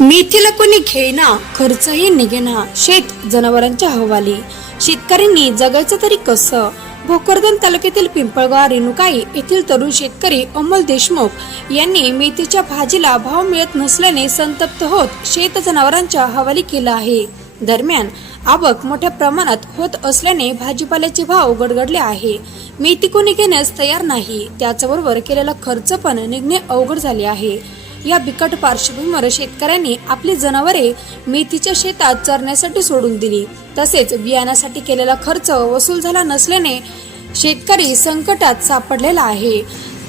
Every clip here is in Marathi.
मेथीला कोणी घेईना खर्चही निघेना. शेत जनावरांच्या हवाली. शेतकऱ्यांनी जगायचं तरी कसं? भोकरदन तालुक्यातील पिंपळगाव रेणुकाई येथील तरुण शेतकरी अमोल देशमुख यांनी मेथीच्या भाजीला भाव मिळत नसल्याने संतप्त होत शेत जनावरांच्या हवाली केला आहे. दरम्यान आवक मोठ्या प्रमाणात होत असल्याने भाजीपाल्याचे भाव गडगडले आहे. मेथी कोणी घेण्यास तयार नाही. त्याचबरोबर केलेला खर्च पण निघणे अवघड झाले आहे. या बिकट पार्श्वभूमीवर शेतकऱ्यांनी आपली जनावरे मेथीच्या शेतात चरण्यासाठी सोडून दिली. तसेच बियाण्यासाठी केलेला खर्च वसूल झाला नसल्याने शेतकरी संकटात सापडलेला आहे.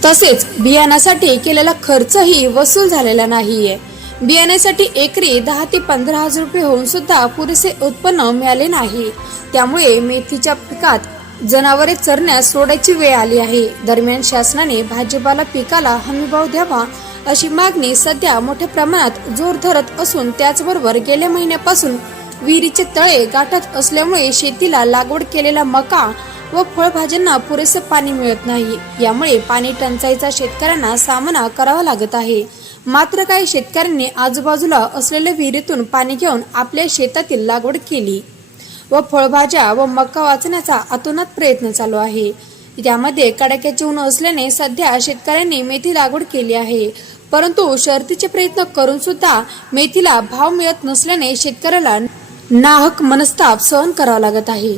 तसेच बियाण्यासाठी केलेला खर्चही वसूल झालेला नाहीये. बियाण्यासाठी एकरी दहा ते पंधरा हजार रुपये होऊन सुद्धा पुरेसे उत्पन्न मिळाले नाही. त्यामुळे मेथीच्या पिकात जनावरे चरण्यास सोडायची वेळ आली आहे. दरम्यान शासनाने भाजीपाला पिकाला हमीभाव द्यावा अशी मागणी सध्या मोठ्या प्रमाणात जोर धरत असून त्याचबरोबर गेल्या महिन्यापासून विहिरीचे तळे गाठत असल्यामुळे शेतीला लागवड केलेला मका व फळभाज्यांना पुरेसे पाणी मिळत नाही. यामुळे पाणी टंचाईचा शेतकऱ्यांना सामना करावा लागत आहे. मात्र काही शेतकऱ्यांनी आजूबाजूला असलेल्या विहिरीतून पाणी घेऊन आपल्या शेतातील लागवड केली व फळभाज्या व मका वाचण्याचा अतोनात प्रयत्न चालू आहे. यामध्ये कडाक्याचे ऊन असल्याने सध्या शेतकऱ्यांनी मेथी लागवड केली आहे. परंतु शर्तीचे प्रयत्न करून सुद्धा मेथीला भाव मिळत नसल्याने शेतकऱ्याला नाहक मनस्ताप सहन करावा लागत आहे.